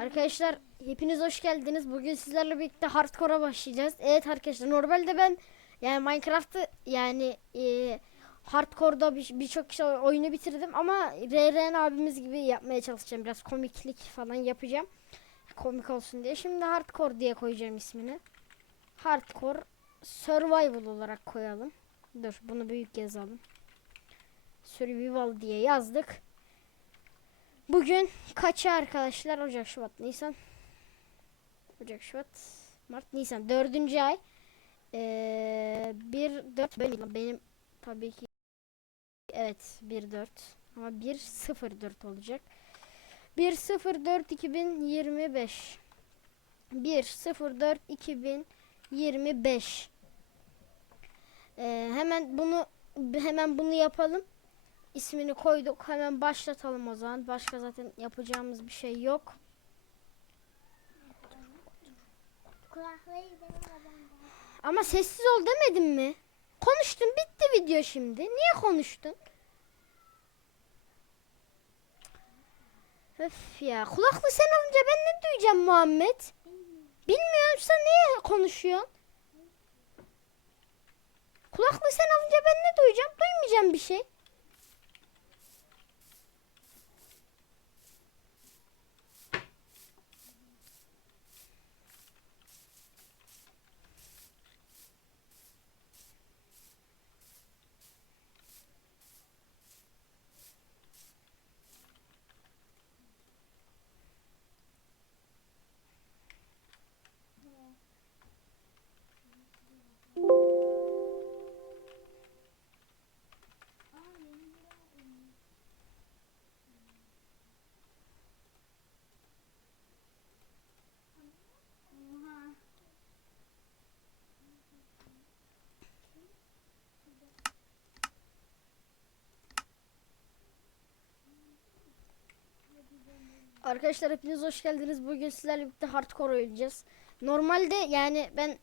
Arkadaşlar hepiniz hoş geldiniz. Bugün sizlerle birlikte hardcore'a başlayacağız. Evet arkadaşlar normalde ben yani Minecraft'ı yani e, hardcore'da bir- birçok kişi oyunu bitirdim ama RRN abimiz gibi yapmaya çalışacağım. Biraz komiklik falan yapacağım. Komik olsun diye. Şimdi hardcore diye koyacağım ismini. Hardcore survival olarak koyalım. Dur bunu büyük yazalım. Survival diye yazdık. Bugün kaçı arkadaşlar? Ocak, Şubat, Nisan. Ocak, Şubat, Mart, Nisan. Dördüncü ay. Ee, 1, 4 benim, benim tabii ki evet 1, 4 ama 1, 0, 4 olacak. 1, 0, 4, 2025 1, 0, 4, 2025 Ee, hemen bunu hemen bunu yapalım. İsmini koyduk. Hemen başlatalım o zaman. Başka zaten yapacağımız bir şey yok. Ama sessiz ol demedim mi? Konuştun bitti video şimdi. Niye konuştun? Öf ya. Kulaklığı sen alınca ben ne duyacağım Muhammed? Bilmiyorum sen niye konuşuyorsun? Kulaklığı sen alınca ben ne duyacağım? Duymayacağım bir şey. Arkadaşlar hepiniz hoş geldiniz. Bugün sizlerle birlikte hardcore oynayacağız. Normalde yani ben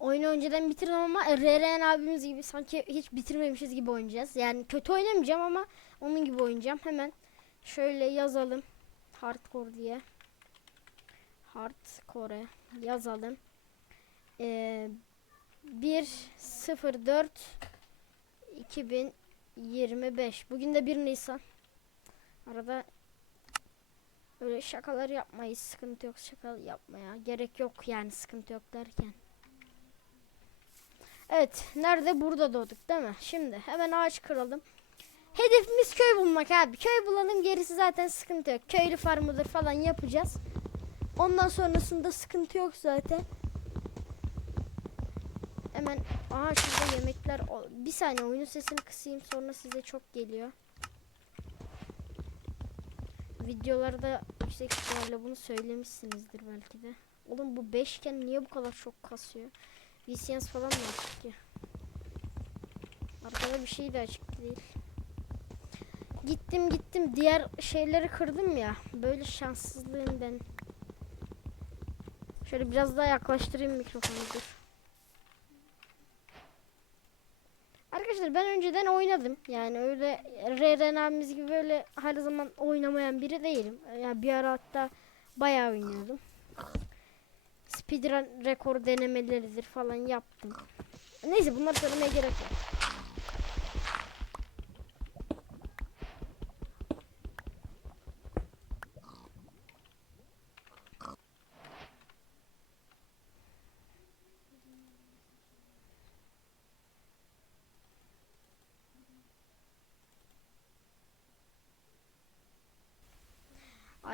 oyunu önceden bitirdim ama RRN abimiz gibi sanki hiç bitirmemişiz gibi oynayacağız. Yani kötü oynamayacağım ama onun gibi oynayacağım. Hemen şöyle yazalım. Hardcore diye. Hardcore yazalım. Ee, 104 2025. Bugün de 1 Nisan. Arada Öyle şakalar yapmayız. Sıkıntı yok şaka yapmaya. Gerek yok yani sıkıntı yok derken. Evet. Nerede? Burada doğduk değil mi? Şimdi hemen ağaç kıralım. Hedefimiz köy bulmak abi. Köy bulalım gerisi zaten sıkıntı yok. Köylü farmıdır falan yapacağız. Ondan sonrasında sıkıntı yok zaten. Hemen aha şurada yemekler. Bir saniye oyunun sesini kısayım sonra size çok geliyor videolarda yüksek ihtimalle bunu söylemişsinizdir belki de. Oğlum bu beşgen niye bu kadar çok kasıyor? VCNs falan mı açık ki? Arkada bir şey de açık değil. Gittim gittim diğer şeyleri kırdım ya. Böyle şanssızlığım ben. Şöyle biraz daha yaklaştırayım mikrofonu dur. Arkadaşlar ben önceden oynadım. Yani öyle Reren abimiz gibi böyle her zaman oynamayan biri değilim. Yani bir ara hatta bayağı oynuyordum. Speedrun rekor denemeleridir falan yaptım. Neyse bunları söylemeye gerek yok.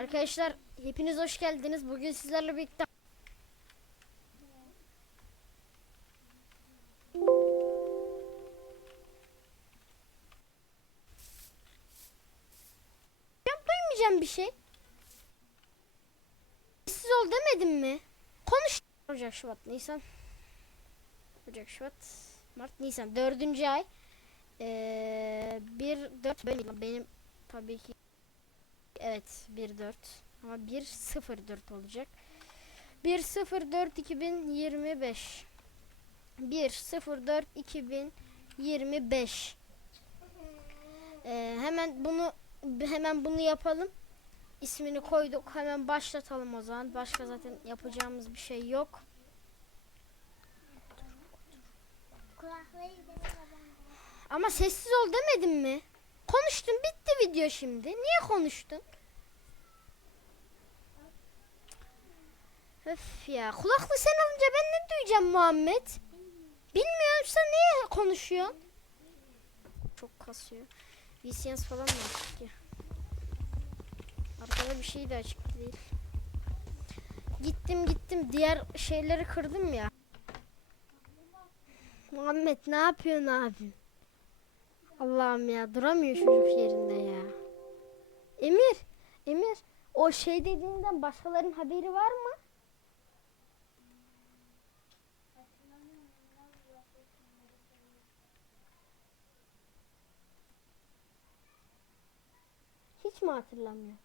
Arkadaşlar hepiniz hoş geldiniz. Bugün sizlerle birlikte Ben duymayacağım bir şey. Siz ol demedim mi? Konuş. Ocak, Şubat, Nisan. Ocak, Şubat, Mart, Nisan. Dördüncü ay. Ee, bir, dört benim, benim tabii ki Evet 1-4 ama 1-0-4 olacak. 1-0-4 2025 1-0-4 2025 ee, Hemen bunu hemen bunu yapalım. ismini koyduk. Hemen başlatalım o zaman. Başka zaten yapacağımız bir şey yok. Ama sessiz ol demedim mi? Konuştun bitti video şimdi. Niye konuştun? Öf ya kulaklı sen alınca ben ne duyacağım Muhammed? Bilmiyorum sen niye konuşuyorsun? Çok kasıyor. VCNs falan mı açık ya? Arkada bir şey de açık değil. Gittim gittim diğer şeyleri kırdım ya. Muhammed ne yapıyorsun abim? Allah'ım ya duramıyor çocuk yerinde ya. Emir, Emir o şey dediğinden başkalarının haberi var mı? Hiç mi hatırlamıyor?